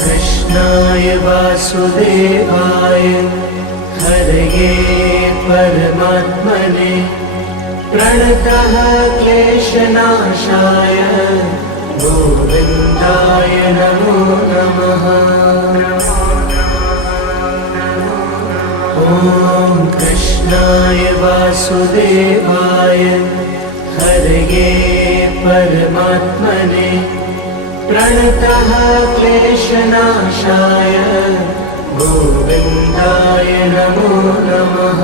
कृष्णाय वासुदेवाय हरये परमात्मने प्रणतः क्लेशनाशाय गोविन्दाय नमो नमः। ॐ कृष्णाय वासुदेवाय हरये परमात्मने प्रणतः क्लेशनाशाय गोविन्दाय नमो नमः।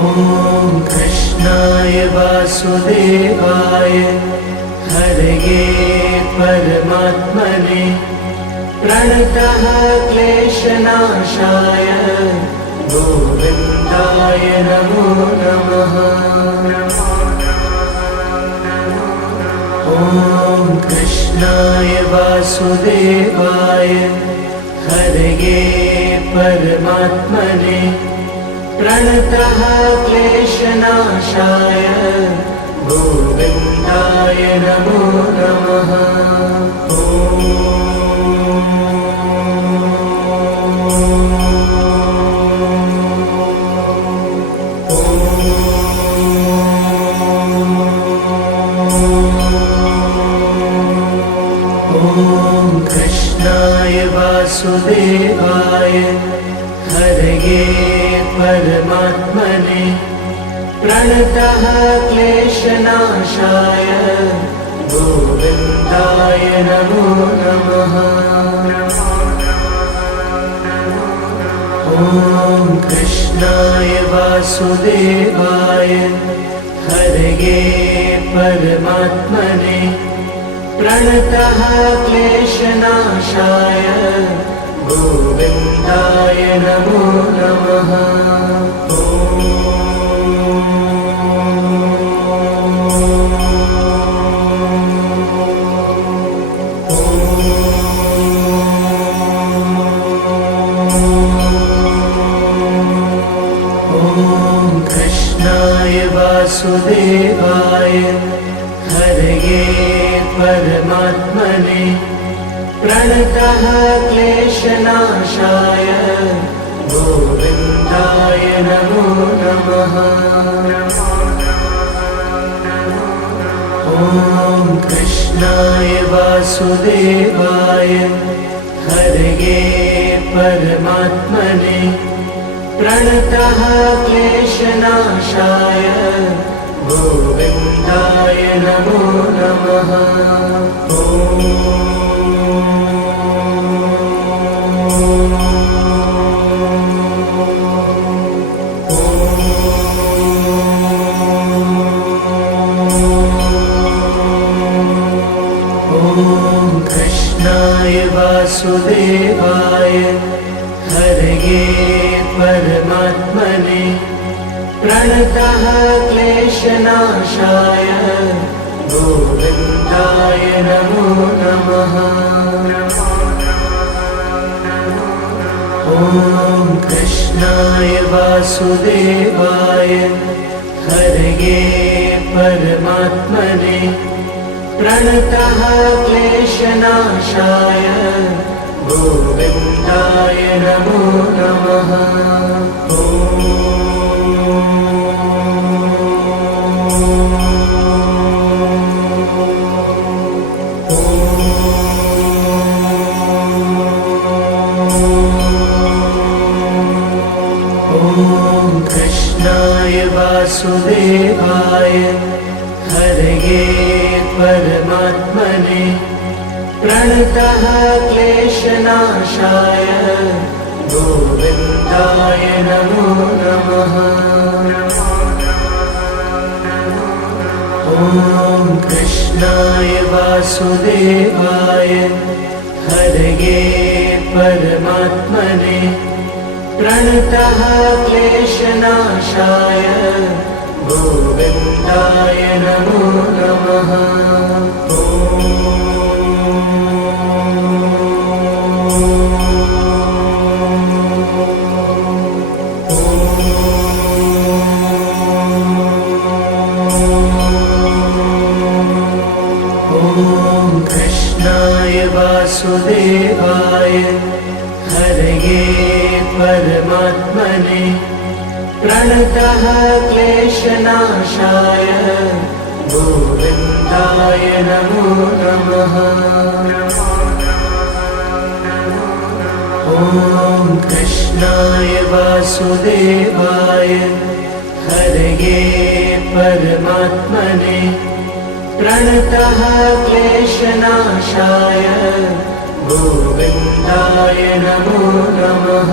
ॐ कृष्णाय वासुदेवाय हरये परमात्मने प्रणतः क्लेशनाशाय गोविन्दाय नमो नमः। ॐ कृष्णाय वासुदेवाय हरये परमात्मने प्रणतः क्लेशनाशाय गोविन्दाय नमो नमः। ॐ कृष्णाय वासुदेवाय हरये परमात्मने प्रणतः क्लेशनाशाय गोविन्दाय नमो नमः। ॐ कृष्णाय वासुदेवाय हरये परमात्मने प्रणतः क्लेशनाशाय गोविन्दाय नमो नमः। ॐ कृष्णाय वासुदेवाय हरये परमात्मने प्रणतः क्लेशनाशाय गोविन्दाय नमो नमः। ॐ कृष्णाय वासुदेवाय हरये परमात्मने प्रणतः क्लेशनाशाय गोविन्दाय नमो नमः। ॐ कृष्णाय वासुदेवाय हरये परमात्मने प्रणतः क्लेशनाशाय गोविन्दाय नमो नमः। ॐ कृष्णाय वासुदेवाय हरये परमात्मने प्रणतः क्लेशनाशाय गोविन्दाय नमो नमः। ॐ कृष्णाय वासुदेवाय हरये परमात्मने प्रणतः क्लेशनाशाय गोविन्दाय नमो नमः। ॐ कृष्णाय वासुदेवाय हरये परमात्मने प्रणतः क्लेशनाशाय गोविन्दाय नमो नमः। ॐ कृष्णाय वासुदेवाय हरये परमात्मने प्रणतः क्लेशनाशाय गोविन्दाय नमो नमः। ॐ कृष्णाय वासुदेवाय हरये परमात्मने प्रणतः क्लेशनाशाय गोविन्दाय नमो नमः।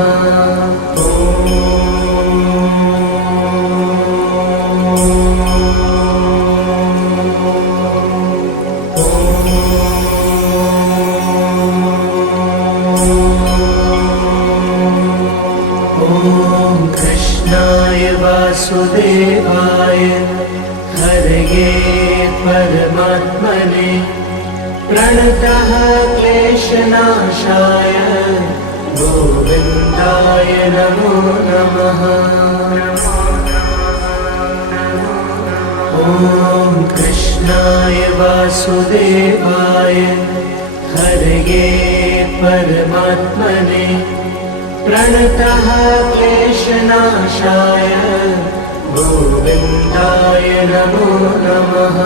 ॐ कृष्णाय वासुदेवाय हरये परमात्मने प्रणतः क्लेशनाशाय गोविन्दाय नमो नमः। ॐ कृष्णाय वासुदेवाय हरये परमात्मने प्रणतः क्लेशनाशाय गोविन्दाय नमो नमः।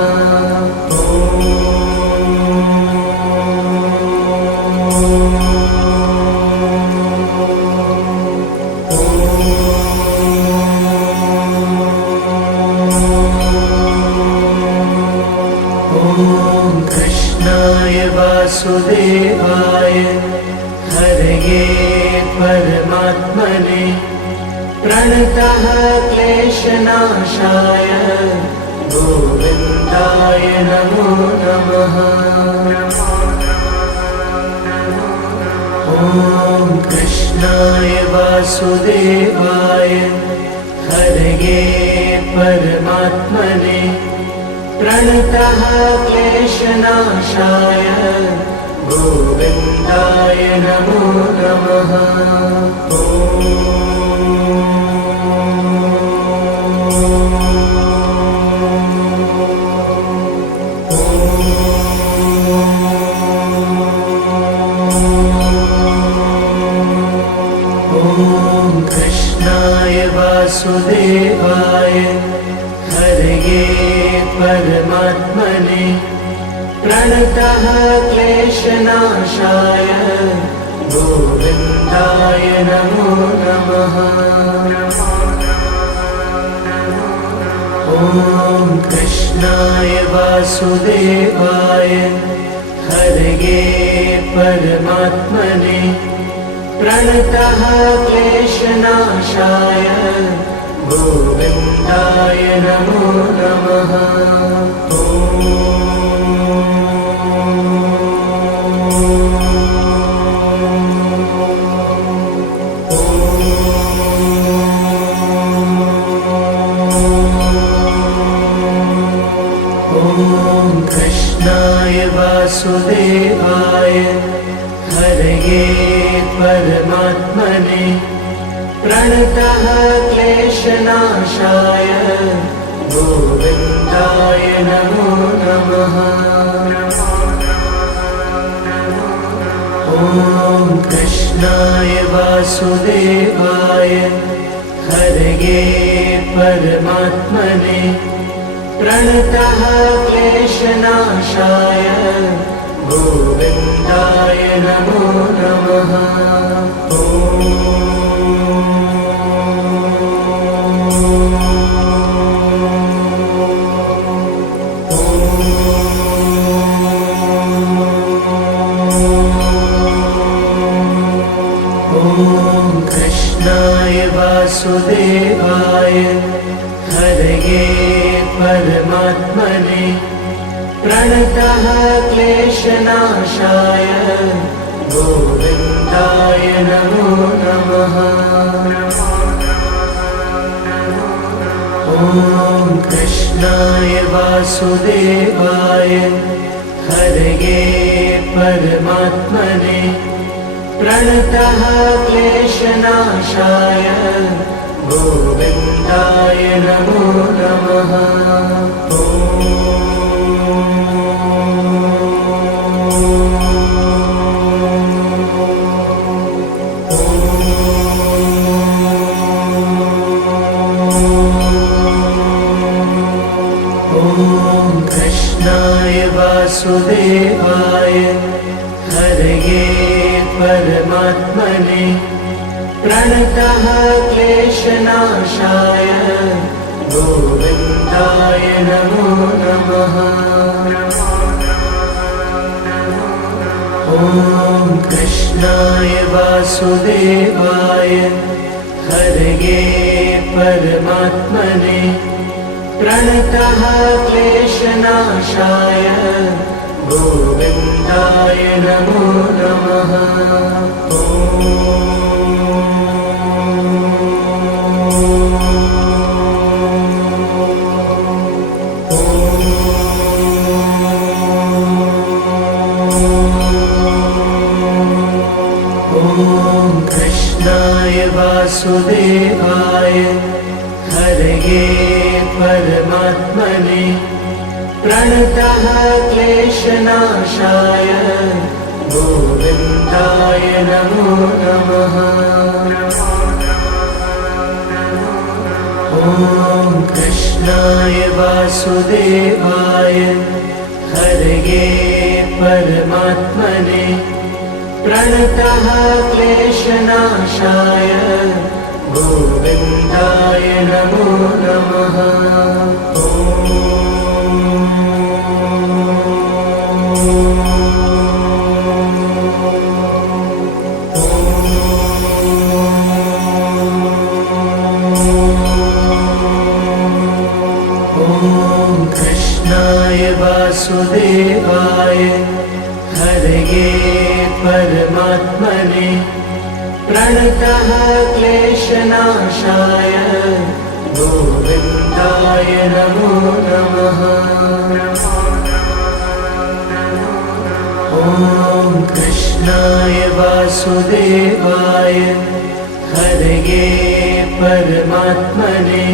ॐ कृष्णाय वासुदेवाय हरये परमात्मने प्रणतः क्लेशनाशाय गोविन्दाय नमो नमः। ॐ कृष्णाय वासुदेवाय हरये परमात्मने प्रणतः क्लेशनाशाय गोविन्दाय नमो नमः। ॐ कृष्णाय वासुदेवाय हरये परमात्मने प्रणतः क्लेशनाशाय गोविन्दाय नमो नमः। ॐ कृष्णाय वासुदेवाय हरये परमात्मने प्रणतः क्लेशनाशाय गोविन्दाय नमो नमः। ॐ कृष्णाय वासुदेवाय हरये परमात्मने प्रणतः क्लेशनाशाय गोविन्दाय नमो नमः। ॐ कृष्णाय वासुदेवाय हरये परमात्मने प्रणतः क्लेशनाशाय गोविन्दाय नमो नमः। ॐ कृष्णाय वासुदेवाय हरये परमात्मने प्रणतः क्लेशनाशाय गोविन्दाय नमो नमः। ॐ कृष्णाय वासुदेवाय हरये परमात्मने प्रणतः क्लेशनाशाय गोविन्दाय नमो नमः। ॐ कृष्णाय वासुदेवाय हरये परमात्मने प्रणतः क्लेशनाशाय गोविन्दाय नमो नमः। ॐ कृष्णाय वासुदेवाय हरये परमात्मने प्रणतः क्लेशनाशाय गोविन्दाय नमो नमः। ॐ कृष्णाय वासुदेवाय हरये परमात्मने प्रणतः क्लेशनाशाय गोविन्दाय नमो नमः। ॐ कृष्णाय वासुदेवाय हरये परमात्मने प्रणतः क्लेशनाशाय गोविन्दाय नमो नमः। ॐ कृष्णाय वासुदेवाय हरये परमात्मने प्रणतः क्लेशनाशाय गोविन्दाय नमो नमः। ॐ कृष्णाय वासुदेवाय हरये परमात्मने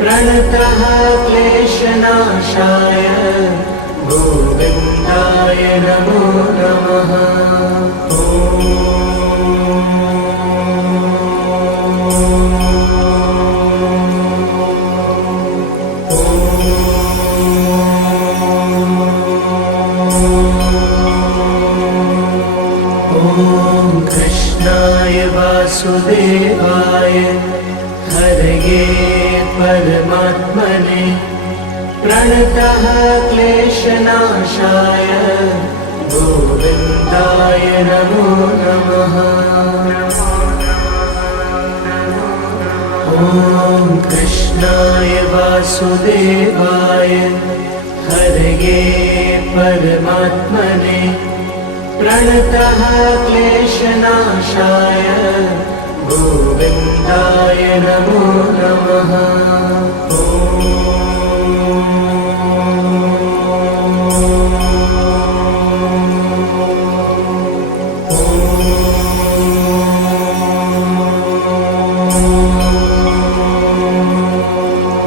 प्रणतः क्लेशनाशाय गोविन्दाय नमो नमः। ॐ कृष्णाय वासुदेवाय हरये परमात्मने प्रणतः क्लेशनाशाय गोविन्दाय नमो नमः। ॐ कृष्णाय वासुदेवाय हरये परमात्मने प्रणतः क्लेशनाशाय गोविन्दाय नमो नमः।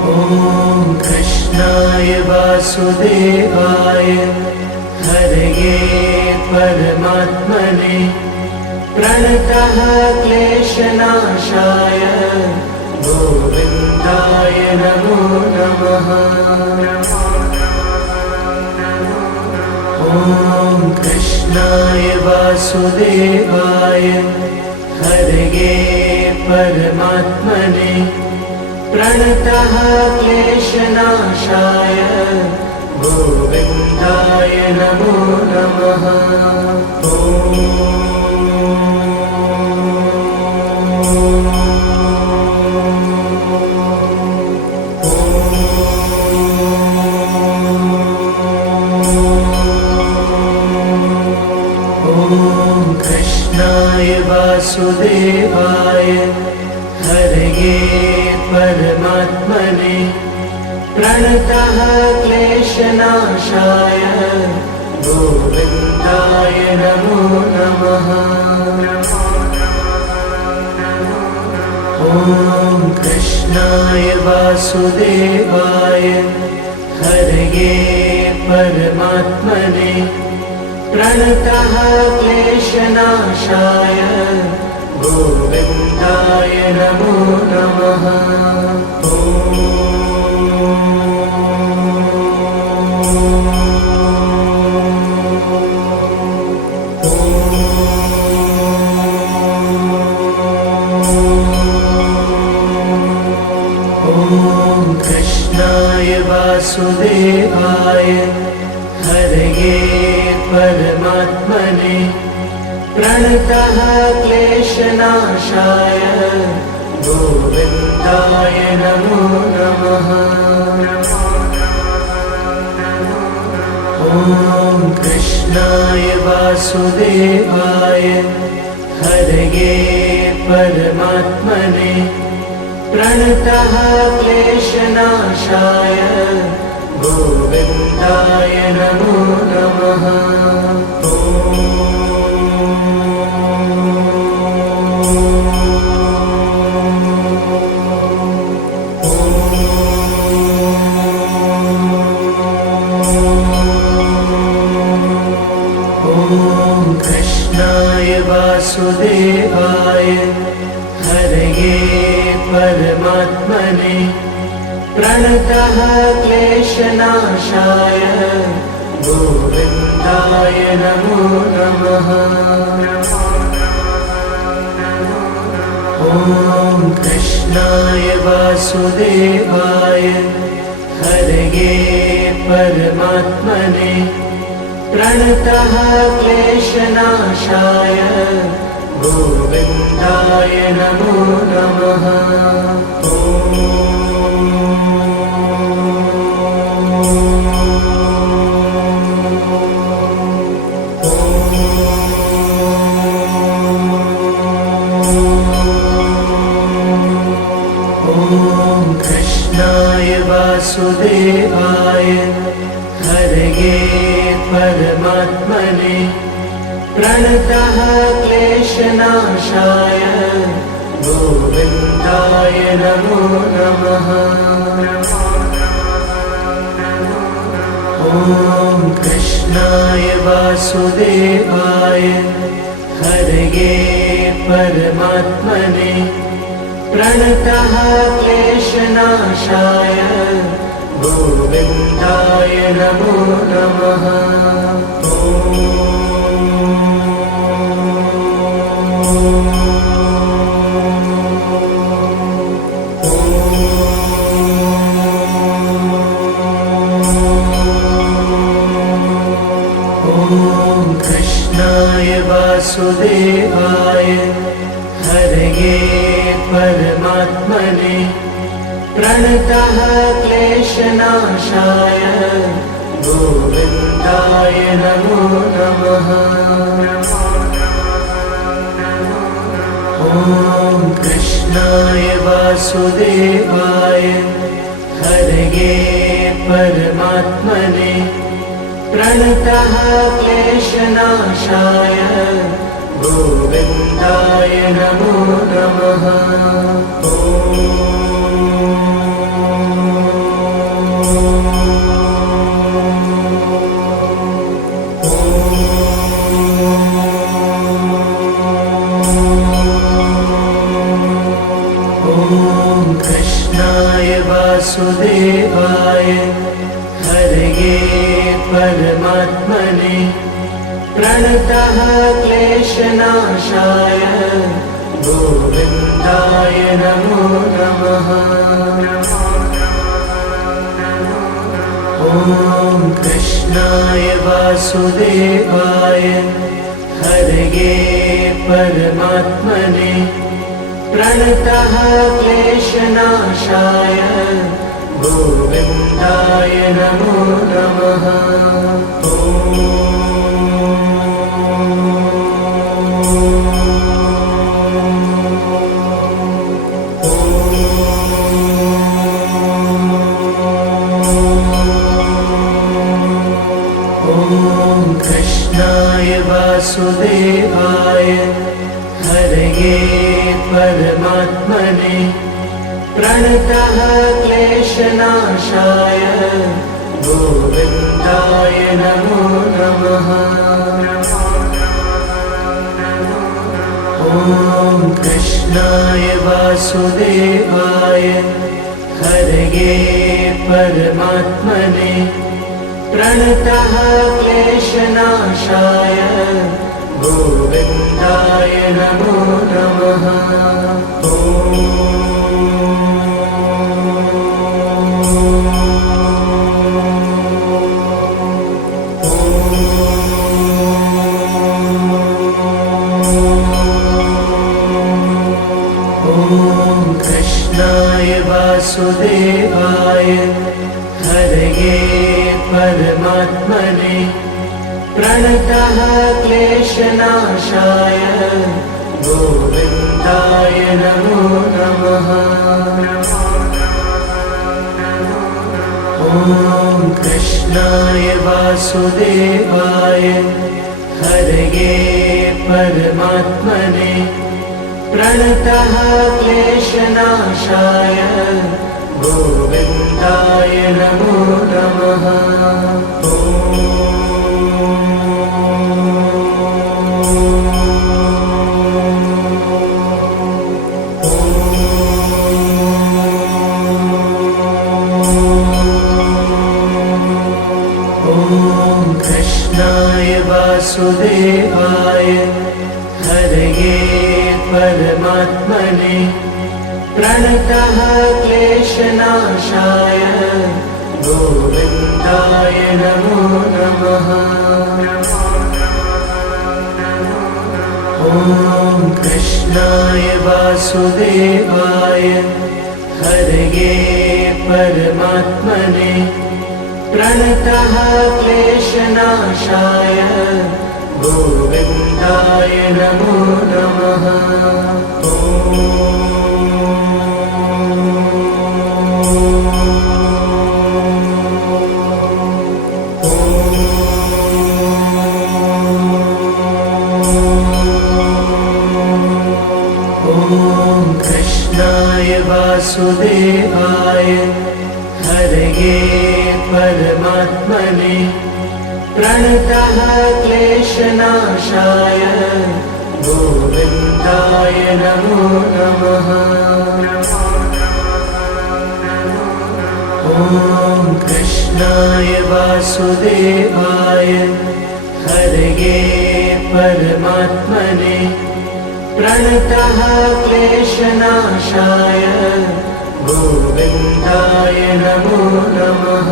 ॐ कृष्णाय वासुदेवाय हरये परमात्मने प्रणतः क्लेशनाशाय गोविन्दाय नमो नमः। ॐ कृष्णाय वासुदेवाय हरये परमात्मने प्रणतः क्लेशनाशाय गोविन्दाय नमो नमः। ॐ कृष्णाय वासुदेवाय हरये परमात्मने प्रणतः क्लेशनाशाय गोविन्दाय नमो नमः। ॐ कृष्णाय वासुदेवाय हरये परमात्मने प्रणतः क्लेशनाशाय गोविन्दाय नमो नमः। ॐ कृष्णाय वासुदेवाय हरये परमात्मने प्रणतः क्लेशनाशाय गोविन्दाय नमो नमः। ॐ कृष्णाय वासुदेवाय हरये परमात्मने प्रणतः क्लेशनाशाय गोविन्दाय नमो नमः। ॐ कृष्णाय वासुदेवाय हरये परमात्मने प्रणतः क्लेशनाशाय गोविन्दाय नमो नमः। ॐ कृष्णाय वासुदेवाय हरये परमात्मने प्रणतः क्लेशनाशाय गोविन्दाय नमो नमः। ॐ कृष्णाय वासुदेवाय हरये परमात्मने प्रणतः क्लेशनाशाय गोविन्दाय नमो नमः। ॐ कृष्णाय वासुदेवाय हरये परमात्मने प्रणतः क्लेशनाशाय गोविन्दाय नमो नमः। ॐ कृष्णाय वासुदेवाय हरये परमात्मने प्रणतः क्लेशनाशाय गोविन्दाय नमो नमः। ॐ कृष्णाय वासुदेवाय हरये परमात्मने प्रणतः क्लेशनाशाय गोविन्दाय नमो नमः। ॐ कृष्णाय वासुदेवाय हरये परमात्मने प्रणतः क्लेशनाशाय गोविन्दाय नमो नमः। ॐ कृष्णाय वासुदेवाय हरये परमात्मने प्रणतः क्लेशनाशाय गोविन्दाय नमो नमः। ॐ कृष्णाय वासुदेवाय हरये परमात्मने प्रणतः क्लेशनाशाय गोविन्दाय नमो नमः। ॐ कृष्णाय वासुदेवाय हरये परमात्मने प्रणतः क्लेशनाशाय गोविन्दाय नमो नमः। कृष्णाय वासुदेवाय हरये परमात्मने प्रणतः क्लेशनाशाय गोविन्दाय नमो नमः। ॐ कृष्णाय वासुदेवाय हरये परमात्मने प्रणतः क्लेशनाशाय गोविन्दाय नमो नमः। ॐ कृष्णाय वासुदेवाय हरये परमात्मने प्रणतः क्लेशनाशाय गोविन्दाय नमो नमः। ॐ कृष्णाय वासुदेवाय हरये परमात्मने प्रणतः क्लेशनाशाय गोविन्दाय नमो नमः। ॐ कृष्णाय वासुदेवाय हरये परमात्मने प्रणतः क्लेशनाशाय गोविन्दाय नमो नमः। ॐ कृष्णाय वासुदेवाय हरये परमात्मने प्रणतः क्लेशनाशाय गोविन्दाय नमो नमः।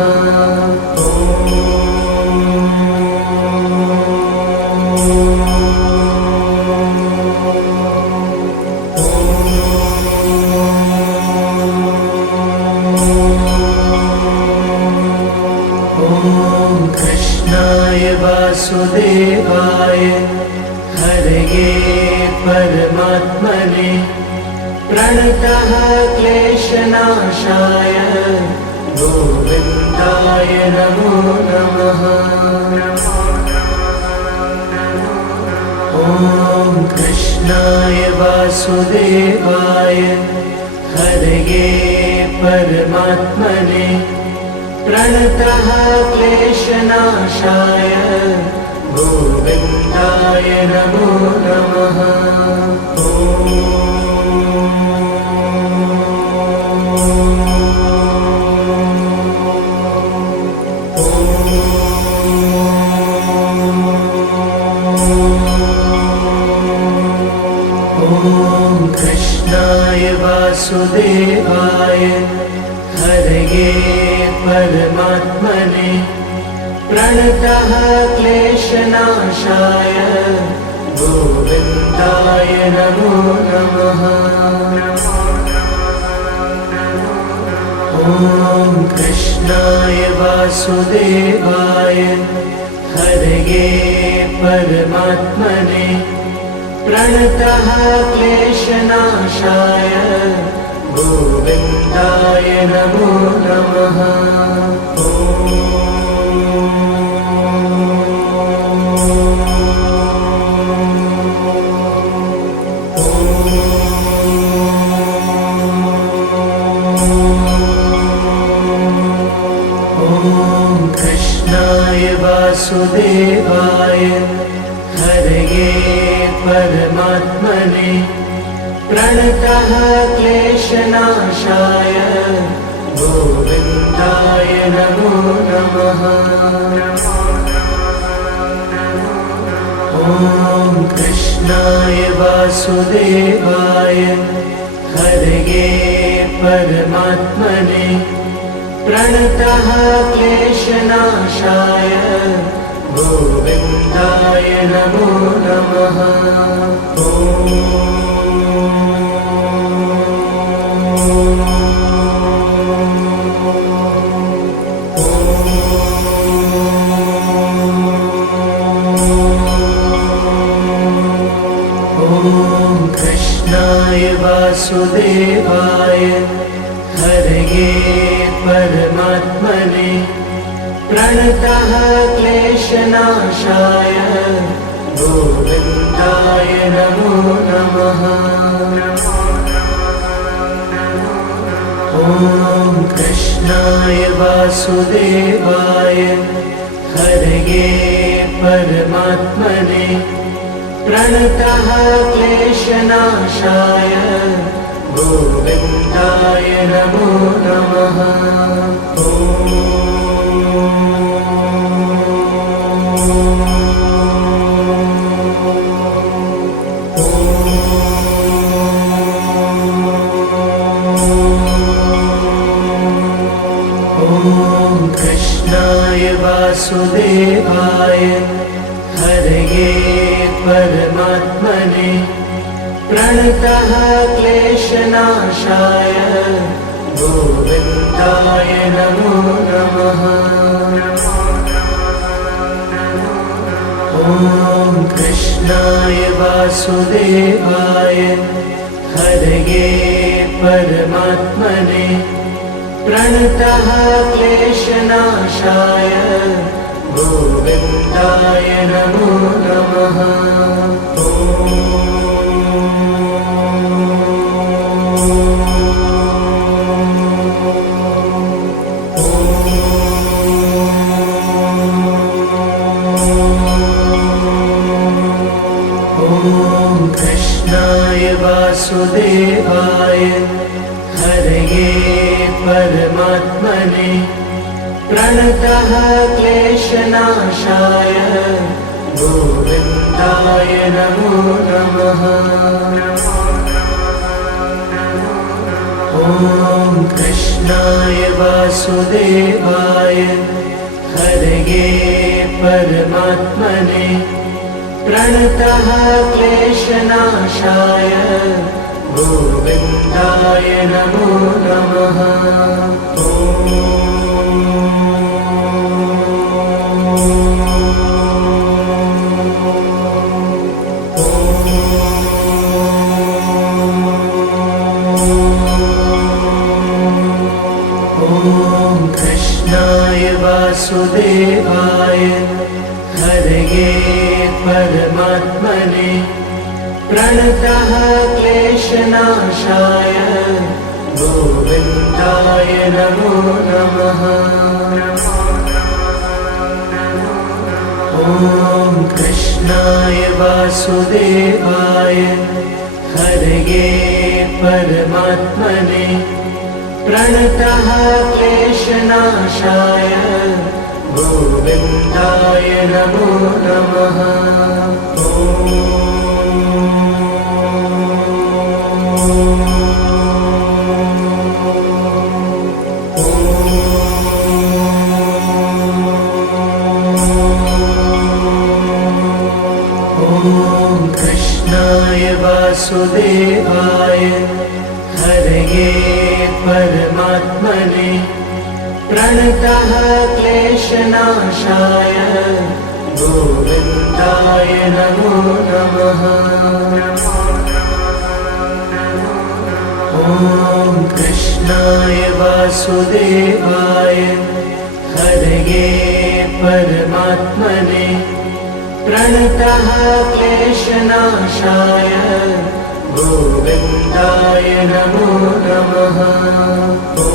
कृष्णाय वासुदेवाय हरये परमात्मने प्रणतः क्लेशनाशाय गोविन्दाय नमो नमः। ॐ कृष्णाय वासुदेवाय हरये परमात्मने प्रणतः क्लेशनाशाय गोविन्दाय नमो नमः। कृष्णाय वासुदेवाय हरये परमात्मने प्रणतः क्लेशनाशाय गोविन्दाय नमो नमः। ॐ कृष्णाय वासुदेवाय हरये परमात्मने प्रणतः क्लेशनाशाय गोविन्दाय नमो नमः। ॐ कृष्णाय वासुदेवाय हरये परमात्मने प्रणतः क्लेशनाशाय गोविन्दाय नमो नमः। ॐ कृष्णाय वासुदेवाय हरये परमात्मने प्रणतः क्लेशनाशाय गोविन्दाय नमो नमः। कृष्णाय वासुदेवाय हरये परमात्मने प्रणतः क्लेशनाशाय गोविन्दाय नमो नमः। ॐ कृष्णाय वासुदेवाय हरये परमात्मने प्रणतः क्लेशनाशाय गोविन्दाय नमो नमः। कृष्णाय वासुदेवाय हरये परमात्मने प्रणतः क्लेशनाशाय गोविन्दाय नमो नमः। ॐ कृष्णाय वासुदेवाय हरये परमात्मने प्रणतः क्लेशनाशाय गोविन्दाय नमो नमः। कृष्णाय वासुदेवाय हरये परमात्मने प्रणतः क्लेशनाशाय गोविन्दाय नमो नमः। ॐ कृष्णाय वासुदेवाय हरये परमात्मने प्रणतः क्लेशनाशाय गोविन्दाय नमो नमः। कृष्णाय वासुदेवाय हरये परमात्मने प्रणतः क्लेशनाशाय गोविन्दाय नमो नमः। ॐ कृष्णाय वासुदेवाय हरये परमात्मने प्रणतः क्लेशनाशाय गोविन्दाय नमो नमः। कृष्णाय वासुदेवाय हरये परमात्मने प्रणतः क्लेशनाशाय गोविन्दाय नमो नमः। ॐ कृष्णाय वासुदेवाय हरये परमात्मने प्रणतः क्लेशनाशाय गोविन्दाय नमो नमः। ॐ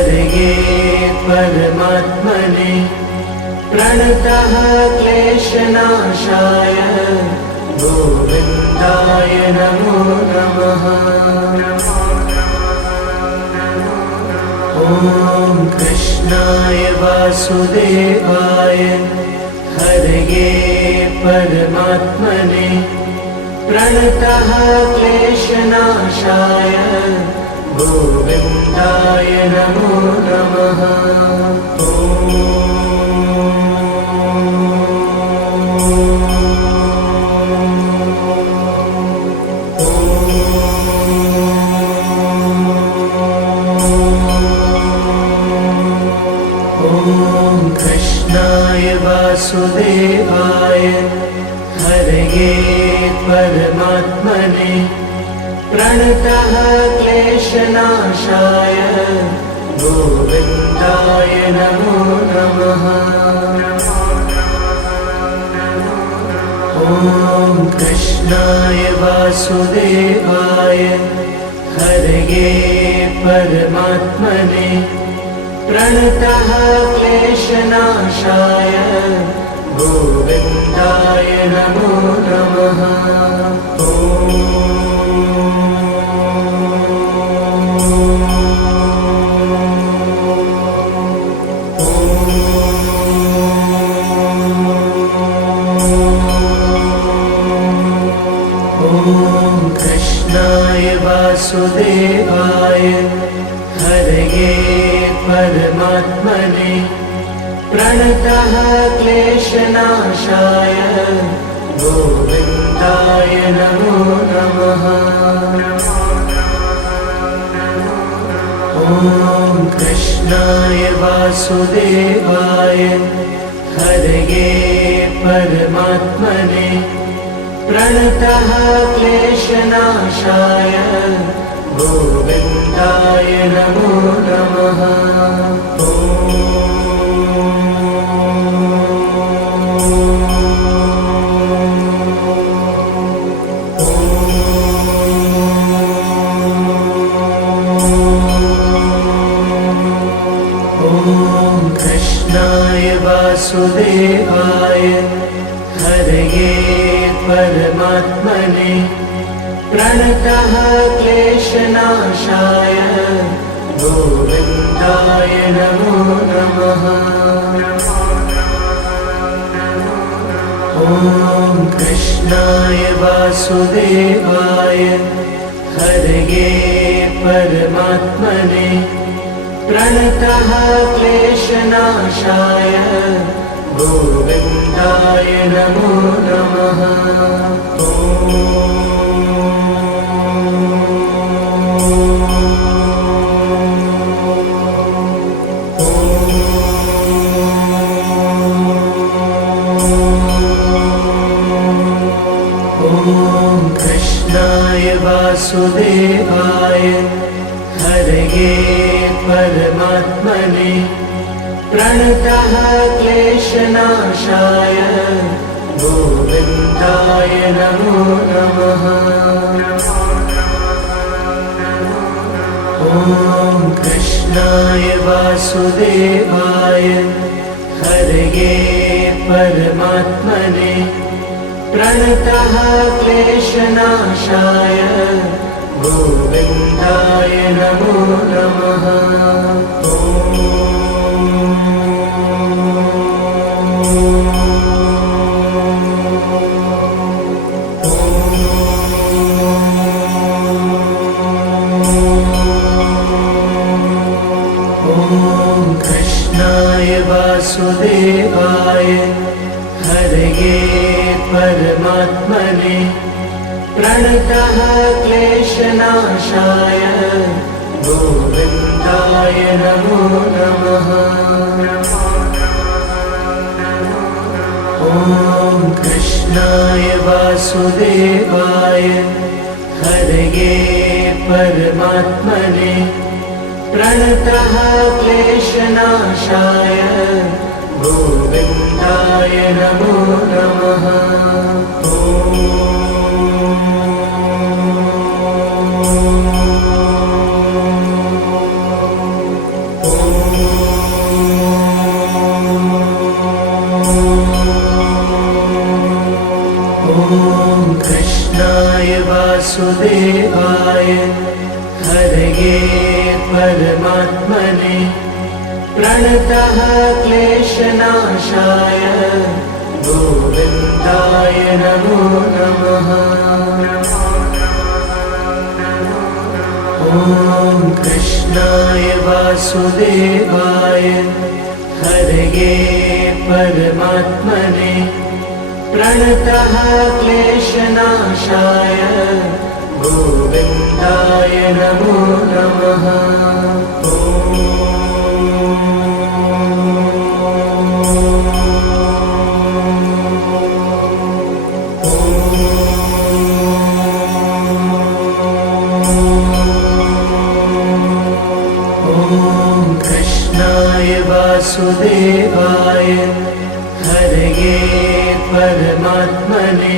हरये परमात्मने प्रणतः क्लेशनाशाय गोविन्दाय नमो नमः। ॐ कृष्णाय वासुदेवाय हरये परमात्मने प्रणतः क्लेशनाशाय गोविन्दाय नमो नमः। ॐ कृष्णाय वासुदेवाय हरये परमात्मने प्रणतः क्लेशनाशाय गोविन्दाय नमो नमः। ॐ कृष्णाय वासुदेवाय हरये परमात्मने प्रणतः क्लेशनाशाय गोविन्दाय नमो नमः। ॐ कृष्णाय वासुदेवाय हरये परमात्मने प्रणतः क्लेशनाशाय गोविन्दाय नमो नमः। ॐ कृष्णाय वासुदेवाय हरये परमात्मने प्रणतः क्लेशनाशाय गोविन्दाय नमो नमः। ॐ कृष्णाय वासुदेवाय हरये परमात्मने प्रणतः क्लेशनाशाय गोविन्दाय नमो नमः। ॐ कृष्णाय वासुदेवाय हरये परमात्मने प्रणतः क्लेशनाशाय गोविन्दाय नमो नमः। ॐ कृष्णाय वासुदेवाय हरये परमात्मने प्रणतः क्लेशनाशाय गोविन्दाय नमो नमः। ॐ कृष्णाय वासुदेवाय हरये परमात्मने प्रणतः क्लेशनाशाय गोविन्दाय नमो नमः। ॐ कृष्णाय वासुदेवाय हरये परमात्मने प्रणतः क्लेशनाशाय गोविन्दाय नमो नमः। ॐ कृष्णाय वासुदेवाय हरये परमात्मने प्रणतः क्लेशनाशाय गोविन्दाय नमो नमः। ॐ वासुदेवाय हरये परमात्मने प्रणतः क्लेशनाशाय गोविन्दाय नमो नमः। ॐ कृष्णाय वासुदेवाय हरये परमात्मने प्रणतः क्लेशनाशाय गोविन्दाय नमो नमः। वासुदेवाय हरये परमात्मने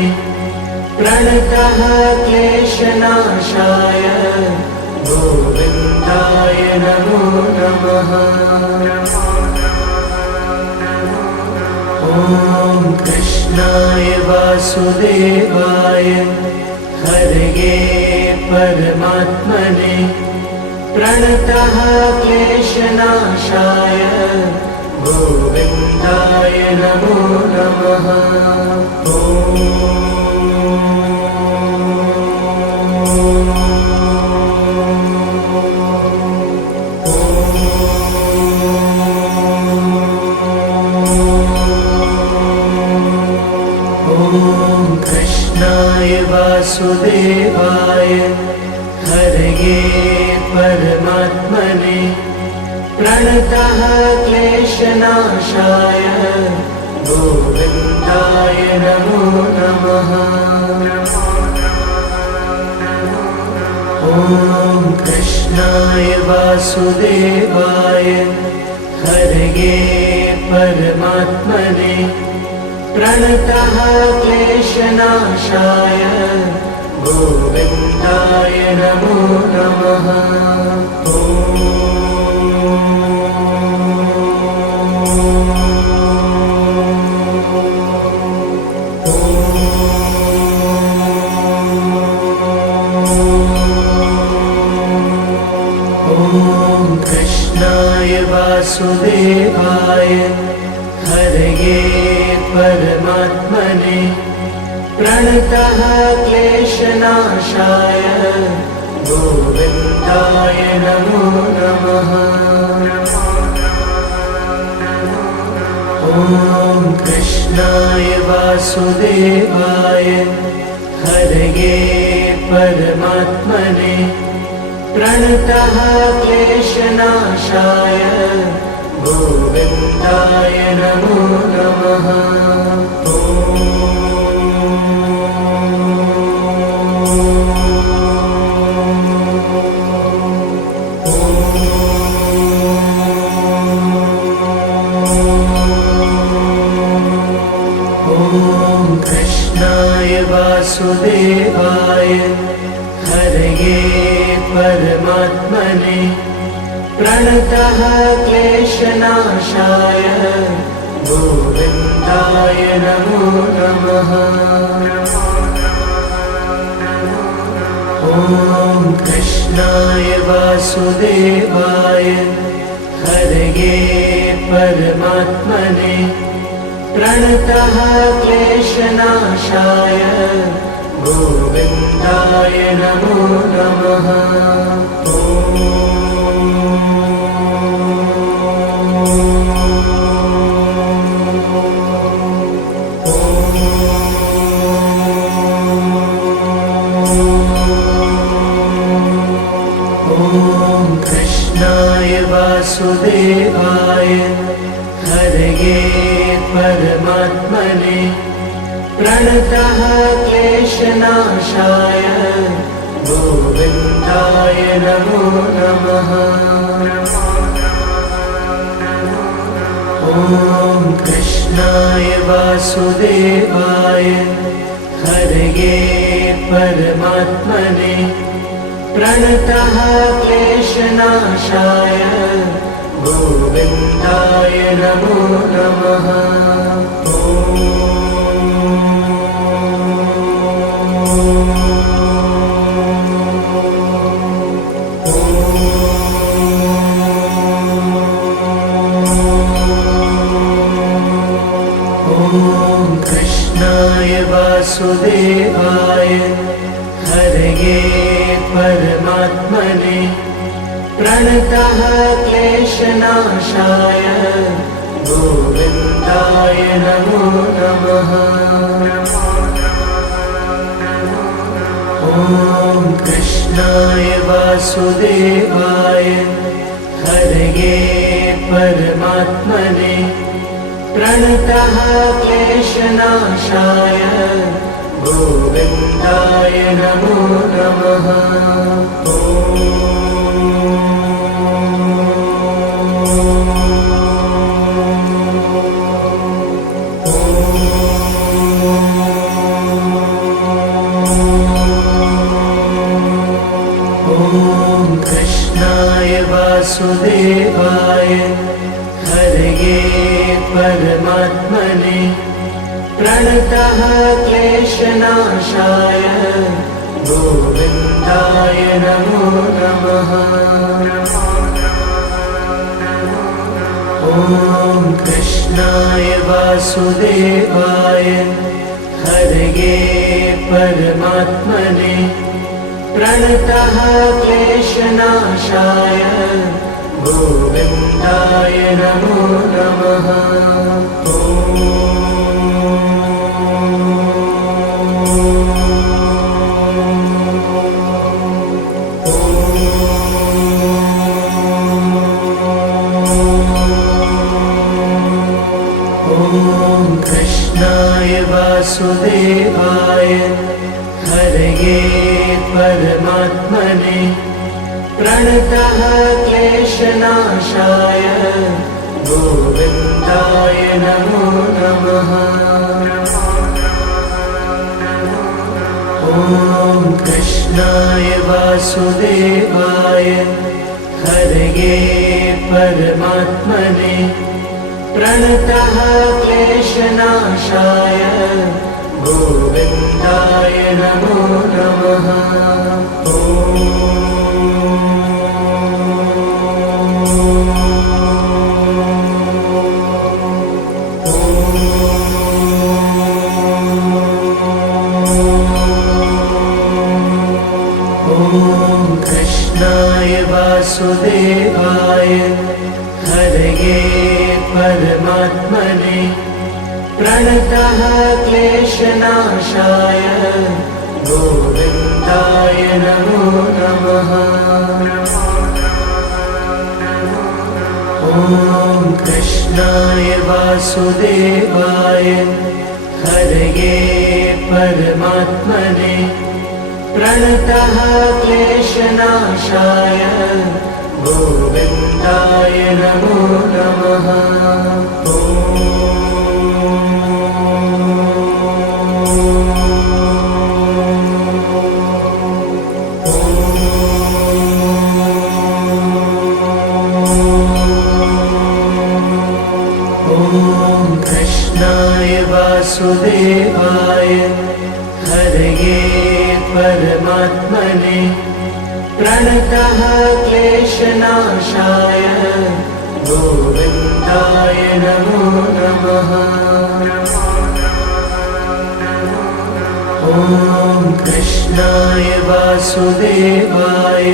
प्रणतः क्लेशनाशाय गोविन्दाय नमो नमः। ॐ कृष्णाय वासुदेवाय हरये परमात्मने प्रणतः क्लेशनाशाय गोविन्दाय नमो नमः। ॐ कृष्णाय वासुदेवाय हरये परमात्मने प्रणतः क्लेशनाशाय गोविन्दाय नमो नमः। ॐ कृष्णाय वासुदेवाय हरये परमात्मने प्रणतः क्लेशनाशाय गोविन्दाय नमो नमः। कृष्णाय वासुदेवाय हरये परमात्मने प्रणतः क्लेशनाशाय गोविन्दाय नमो नमः। ॐ कृष्णाय वासुदेवाय हरये परमात्मने प्रणतः क्लेशनाशाय गोविन्दाय नमो नमः। ॐ कृष्णाय वासुदेवाय हरये परमात्मने प्रणतः क्लेशनाशाय गोविन्दाय नमो नमः। ॐ कृष्णाय वासुदेवाय हरये परमात्मने प्रणतः क्लेशनाशाय गोविन्दाय नमो नमः। ॐ कृष्णाय वासुदेवाय हरये परमात्मने प्रणतः क्लेशनाशाय गोविन्दाय नमो नमः। ॐ कृष्णाय वासुदेवाय हरये परमात्मने प्रणतः क्लेशनाशाय गोविन्दाय नमो नमः। ॐ वासुदेवाय हरये परमात्मने प्रणतः क्लेशनाशाय गोविन्दाय नमो नमः। ॐ कृष्णाय वासुदेवाय हरये परमात्मने प्रणतः क्लेशनाशाय गोविन्दाय नमो नमः। वासुदेवाय हरये परमात्मने प्रणतः क्लेशनाशाय गोविन्दाय नमो नमः। ॐ कृष्णाय वासुदेवाय हरये परमात्मने प्रणतः क्लेशनाशाय गोविन्दाय नमो नमः। ॐ कृष्णाय वासुदेवाय हरये परमात्मने प्रणतः क्लेशनाशाय गोविन्दाय नमो नमः। ॐ कृष्णाय वासुदेवाय हरये परमात्मने प्रणतः क्लेशनाशाय गोविन्दाय नमो नमः। कृष्णाय वासुदेवाय हरये परमात्मने प्रणतः क्लेशनाशाय गोविन्दाय नमो नमः। ॐ कृष्णाय वासुदेवाय हरये परमात्मने प्रणतः क्लेशनाशाय गोविन्दाय नमो नमः। कृष्णाय वासुदेवाय हरये परमात्मने प्रणतः क्लेशनाशाय गोविन्दाय नमो नमः। ॐ कृष्णाय वासुदेवाय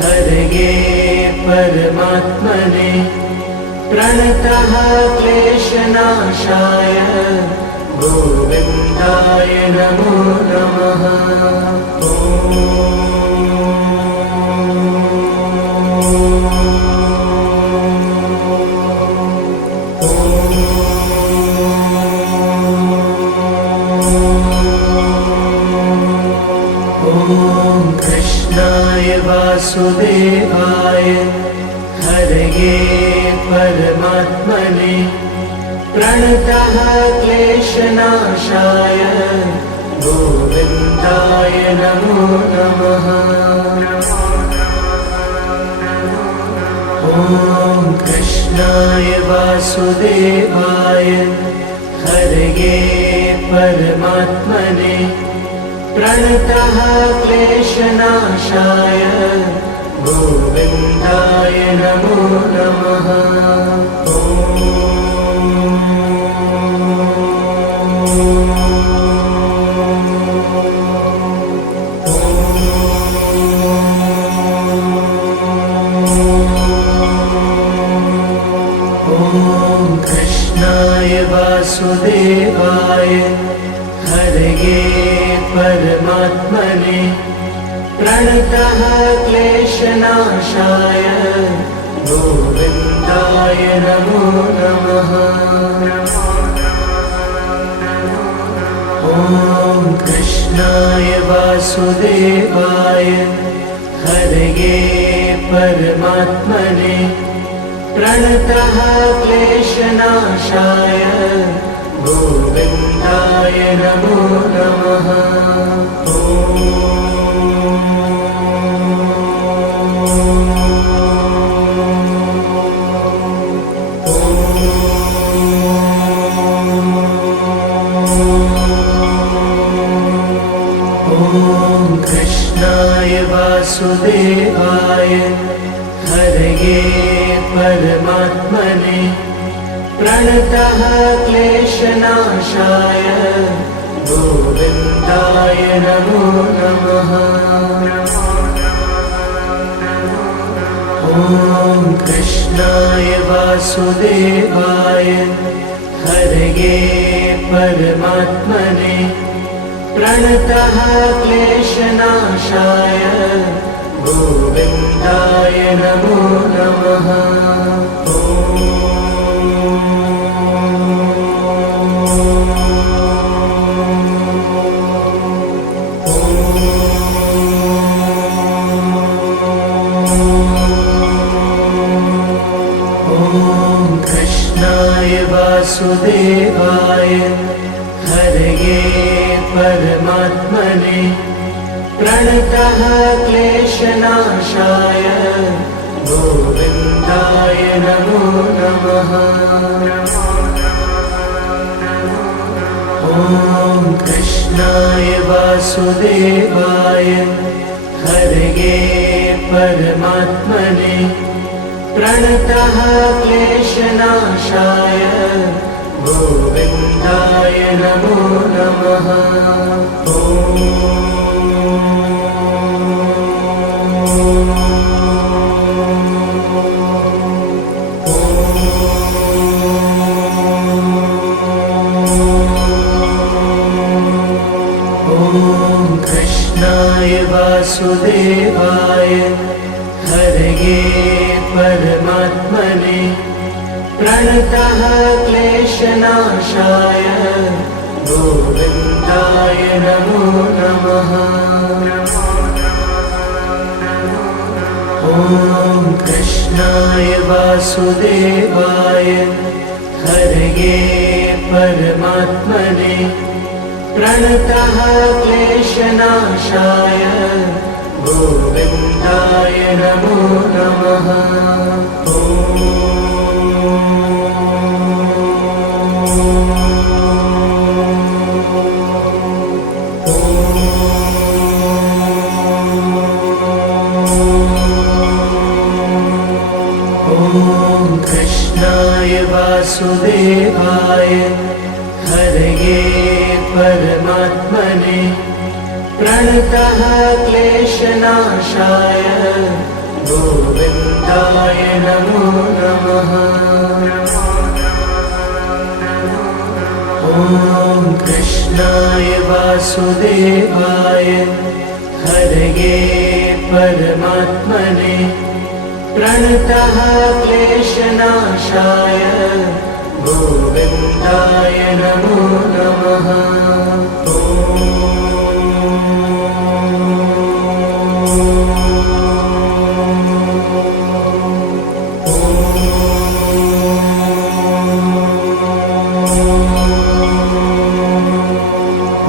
हरये परमात्मने प्रणतः क्लेशनाशाय गोविन्दाय नमो नमः। कृष्णाय वासुदेवाय हरये परमात्मने प्रणतः क्लेशनाशाय गोविन्दाय नमो नमः। ॐ कृष्णाय वासुदेवाय हरये परमात्मने प्रणतः क्लेशनाशाय गोविन्दाय नमो नमः। ॐ वासुदेवाय हरये परमात्मने प्रणतः क्लेशनाशाय गोविन्दाय नमो नमः। ॐ कृष्णाय वासुदेवाय हरये परमात्मने प्रणतः क्लेशनाशाय गोविन्दाय नमो नमः। ॐ कृष्णाय वासुदेवाय हरये परमात्मने प्रणतः क्लेशनाशाय गोविन्दाय नमो नमः। ॐ कृष्णाय वासुदेवाय हरये परमात्मने प्रणतः क्लेशनाशाय गोविन्दाय नमो नमः। ॐ कृष्णाय वासुदेवाय हरये परमात्मने प्रणतः क्लेशनाशाय गोविन्दाय नमो नमः। ॐ कृष्णाय वासुदेवाय हरये परमात्मने प्रणतः क्लेशनाशाय गोविन्दाय नमो नमः। ॐ कृष्णाय वासुदेवाय हरये परमात्मने प्रणतः क्लेशनाशाय गोविन्दाय नमो नमः। ॐ कृष्णाय वासुदेवाय हरये परमात्मने प्रणतः क्लेशनाशाय गोविन्दाय नमो नमः। ॐ कृष्णाय वासुदेवाय हरये परमात्मने प्रणतः क्लेशनाशाय गोविन्दाय नमो नमः। ॐ कृष्णाय वासुदेवाय हरये परमात्मने प्रणतः क्लेशनाशाय गोविन्दाय नमो नमः।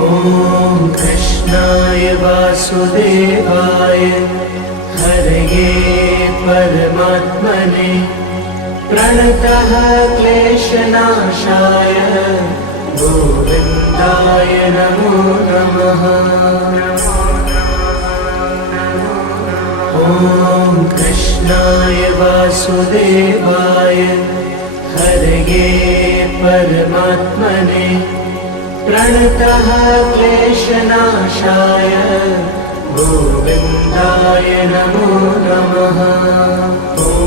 ॐ कृष्णाय वासुदेवाय हरये परमात्मने प्रणतः क्लेशनाशाय गोविन्दाय नमो नमः। ॐ कृष्णाय वासुदेवाय हरये परमात्मने प्रणतः क्लेशनाशाय गोविन्दाय नमो नमः। ॐ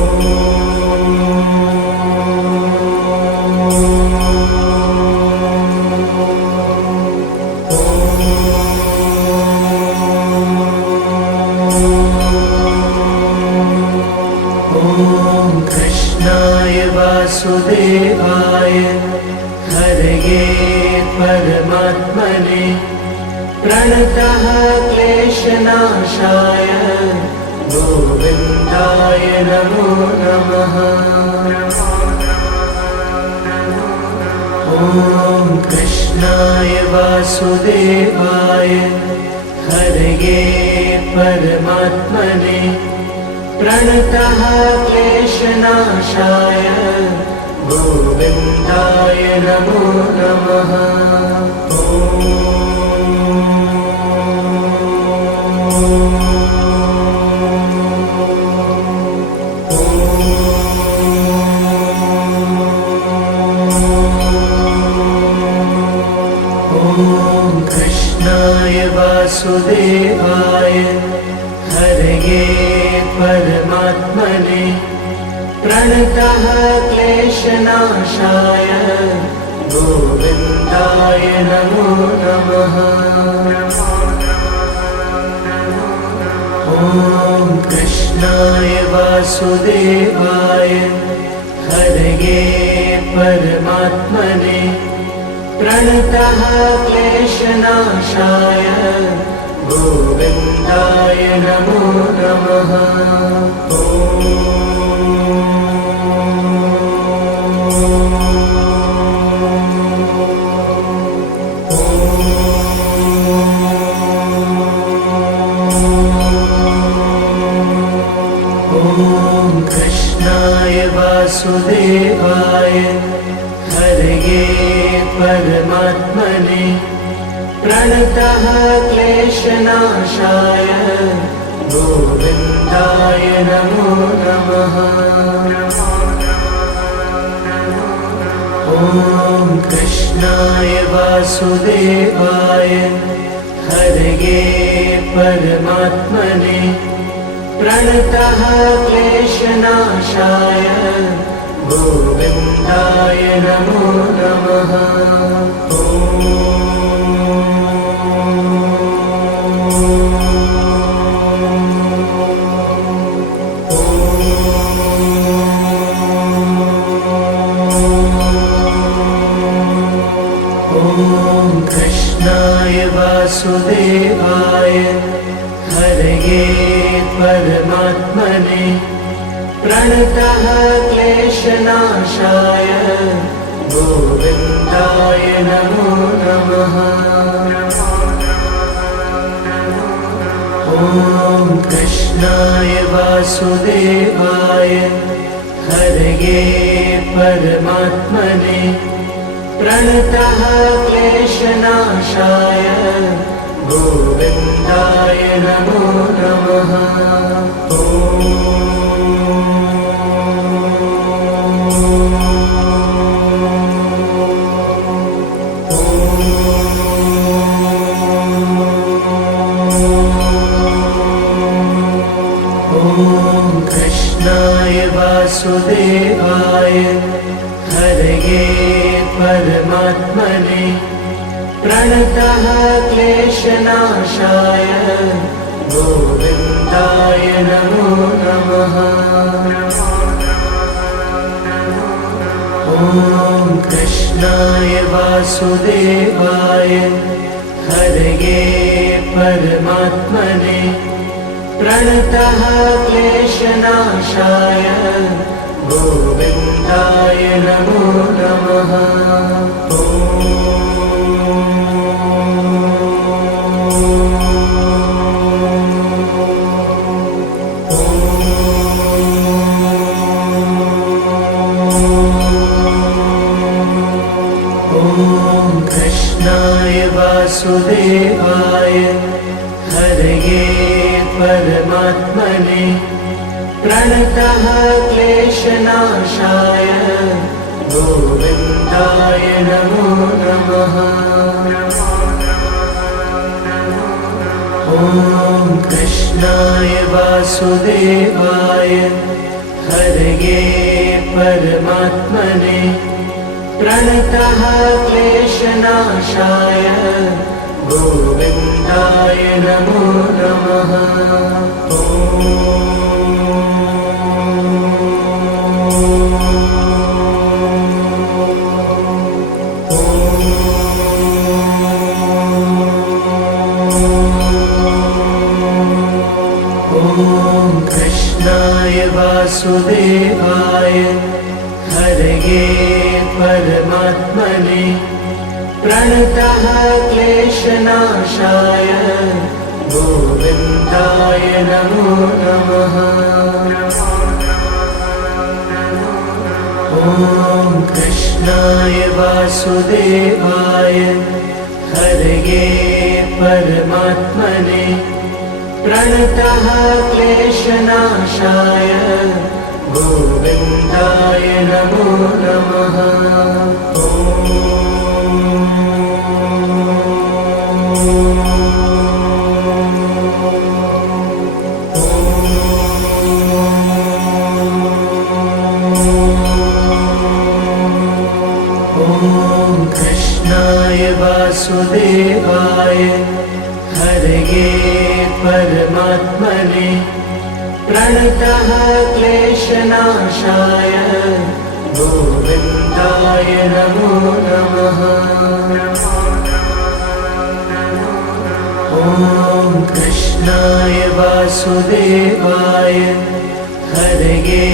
वासुदेवाय हरये परमात्मने प्रणतः क्लेशनाशाय गोविन्दाय नमो नमः। ॐ कृष्णाय वासुदेवाय हरये परमात्मने प्रणतः क्लेशनाशाय गोविन्दाय नमो नमः। वासुदेवाय हरये परमात्मने प्रणतः क्लेशनाशाय गोविन्दाय नमो नमः। ॐ कृष्णाय वासुदेवाय हरये परमात्मने प्रणतः क्लेशनाशाय गोविन्दाय नमो नमः। ॐ कृष्णाय वासुदेवाय हरये परमात्मने प्रणतः क्लेशनाशाय गोविन्दाय नमो नमः। ॐ कृष्णाय वासुदेवाय हरये परमात्मने प्रणतः क्लेशनाशाय गोविन्दाय नमो नमः। कृष्णाय वासुदेवाय हरये परमात्मने प्रणतः क्लेशनाशाय गोविन्दाय नमो नमः। ॐ कृष्णाय वासुदेवाय हरये परमात्मने प्रणतः क्लेशनाशाय गोविन्दाय नमो नमः। कृष्णाय वासुदेवाय हरये परमात्मने प्रणतः क्लेशनाशाय गोविन्दाय नमो नमः। ॐ कृष्णाय वासुदेवाय हरये परमात्मने प्रणतः क्लेशनाशाय गोविन्दाय नमो नमः। कृष्णाय वासुदेवाय हरये परमात्मने प्रणतः क्लेशनाशाय गोविन्दाय नमो नमः। ॐ कृष्णाय वासुदेवाय हरये परमात्मने प्रणतः क्लेशनाशाय गोविन्दाय नमो नमः। ॐ हरये परमात्मने प्रणतः क्लेशनाशाय गोविन्दाय नमो नमः। ॐ कृष्णाय वासुदेवाय हरये परमात्मने प्रणतः क्लेशनाशाय गोविन्दाय नमो नमः। कृष्णाय वासुदेवाय हरये परमात्मने प्रणतः क्लेशनाशाय गोविन्दाय नमो नमः। ॐ कृष्णाय वासुदेवाय हरये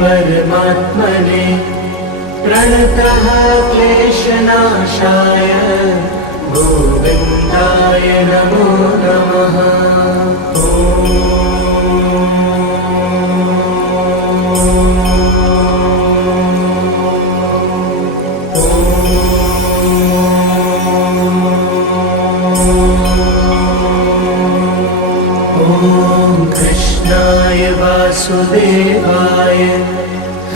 परमात्मने प्रणतः क्लेशनाशाय गोविन्दाय नमो नमः। कृष्णाय वासुदेवाय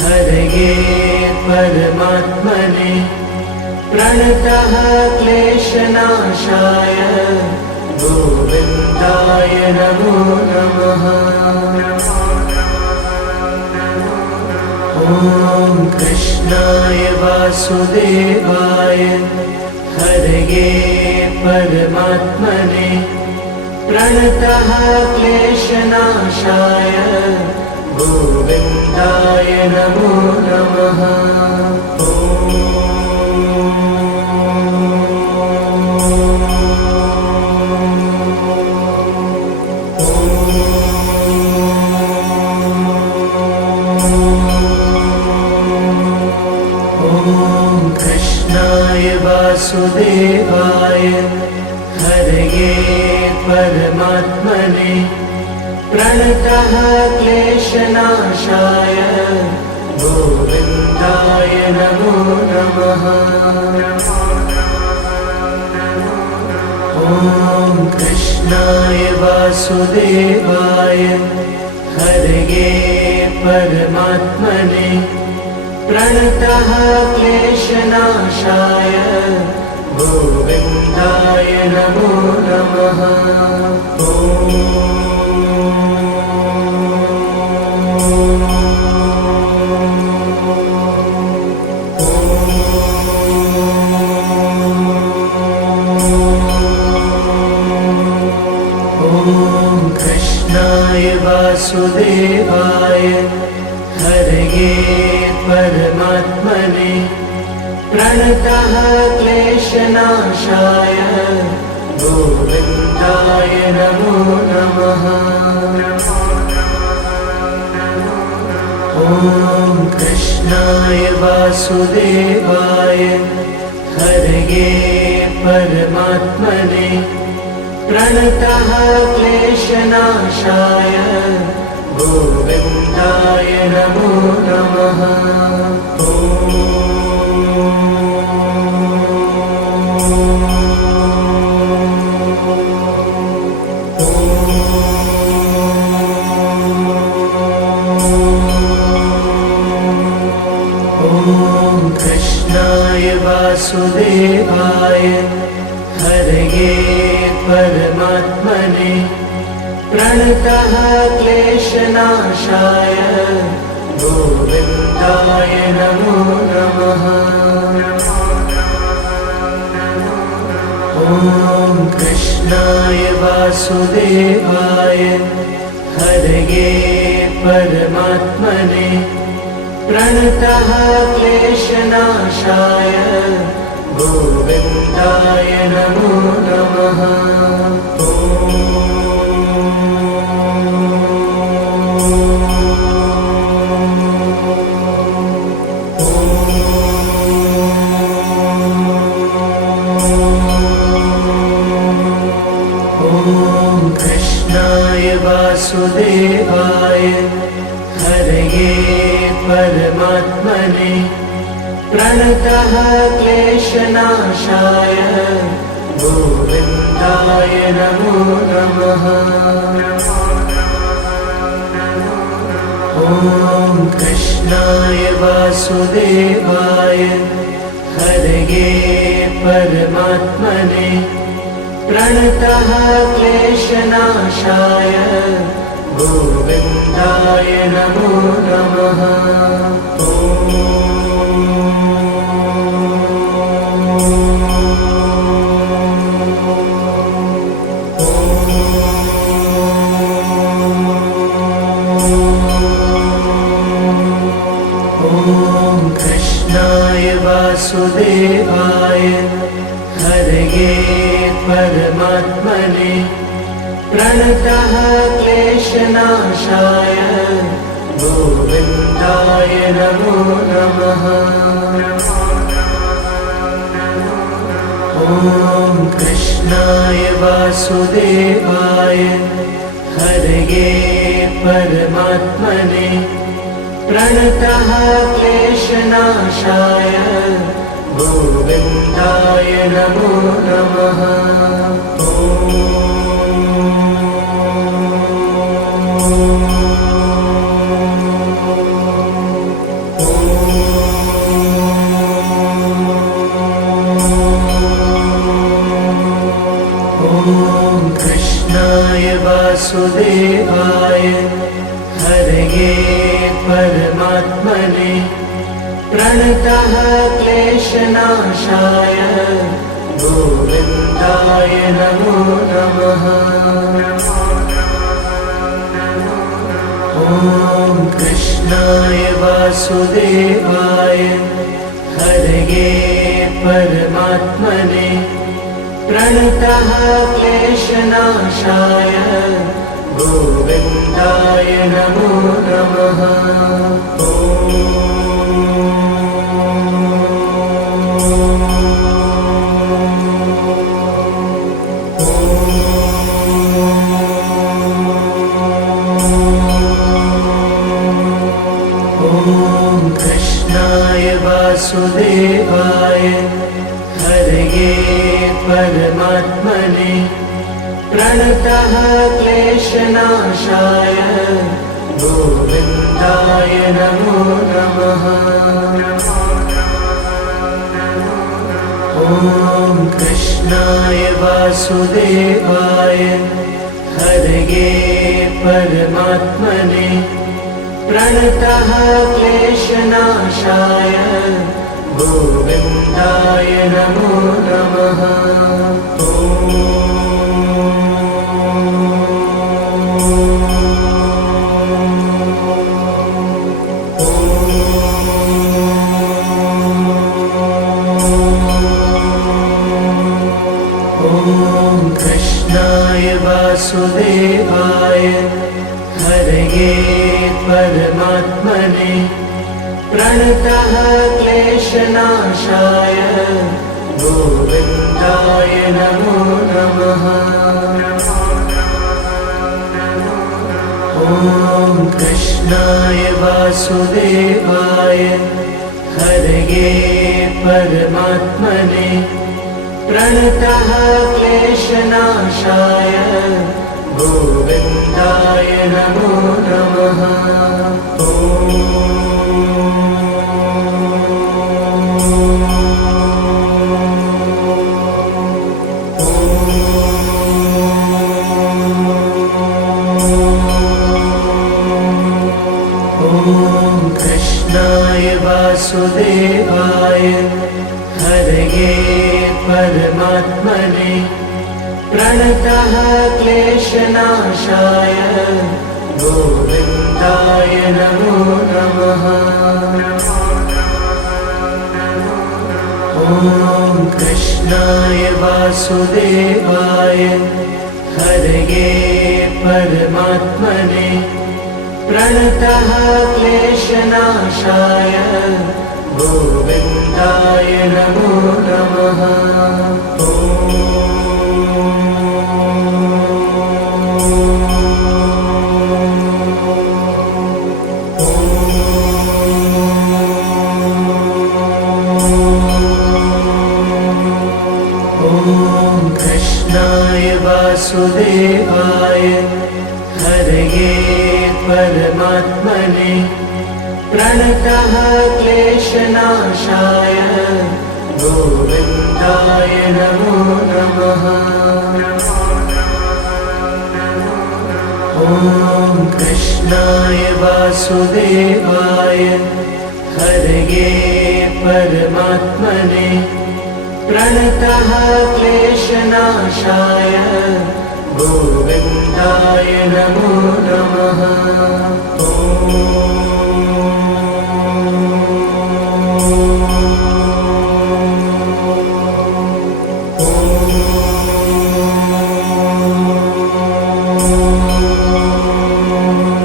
हरये परमात्मने प्रणतः क्लेशनाशाय गोविन्दाय नमो नमः। ॐ कृष्णाय वासुदेवाय हरये परमात्मने प्रणतः क्लेशनाशाय गोविन्दाय नमो नमः। कृष्णाय वासुदेवाय हरये परमात्मने प्रणतः क्लेशनाशाय गोविन्दाय नमो नमः। ॐ कृष्णाय वासुदेवाय हरये परमात्मने प्रणतः क्लेशनाशाय गोविन्दाय नमो नमः। कृष्णाय वासुदेवाय हरये परमात्मने प्रणतः क्लेशनाशाय गोविन्दाय नमो नमः। ॐ कृष्णाय वासुदेवाय हरये परमात्मने प्रणतः क्लेशनाशाय गोविन्दाय नमो नमः। कृष्णाय वासुदेवाय हरये परमात्मने प्रणतः क्लेशनाशाय गोविन्दाय नमो नमः। ॐ कृष्णाय वासुदेवाय हरये परमात्मने प्रणतः क्लेशनाशाय गोविन्दाय नमो नमः। ॐ प्रणतः क्लेशनाशाय गोविन्दाय नमो नमः। ॐ कृष्णाय वासुदेवाय हरये परमात्मने प्रणतः क्लेशनाशाय गोविन्दाय नमो नमः। वासुदेवाय हरये परमात्मने प्रणतः क्लेशनाशाय गोविन्दाय नमो नमः। ॐ कृष्णाय वासुदेवाय हरये परमात्मने प्रणतः क्लेशनाशाय गोविन्दाय नमो नमः। ॐ कृष्णाय वासुदेवाय हरये परमात्मने प्रणतः क्लेशनाशाय गोविन्दाय नमो नमः। ॐ कृष्णाय वासुदेवाय हरये परमात्मने प्रणतः क्लेशनाशाय गोविन्दाय नमो नमः। वासुदेवाय हरये परमात्मने प्रणतः क्लेशनाशाय गोविन्दाय नमो नमः। ॐ कृष्णाय वासुदेवाय हरये परमात्मने प्रणतः क्लेशनाशाय गोविन्दाय नमो नमः। ॐ कृष्णाय वासुदेवाय हरये परमात्मने प्रणतः क्लेशनाशाय गोविन्दाय नमो नमः। ॐ कृष्णाय वासुदेवाय हरये परमात्मने प्रणतः क्लेशनाशाय गोविन्दाय नमो नमः। कृष्णाय वासुदेवाय हरये परमात्मने प्रणतः क्लेशनाशाय गोविन्दाय नमो नमः। ॐ कृष्णाय वासुदेवाय हरये परमात्मने प्रणतः क्लेशनाशाय गोविन्दाय नमो नमः। ॐ वासुदेवाय हरये परमात्मने प्रणतः क्लेशनाशाय गोविन्दाय नमो नमः। ॐ कृष्णाय वासुदेवाय हरये परमात्मने प्रणतः क्लेशनाशाय गोविन्दाय नमो नमः।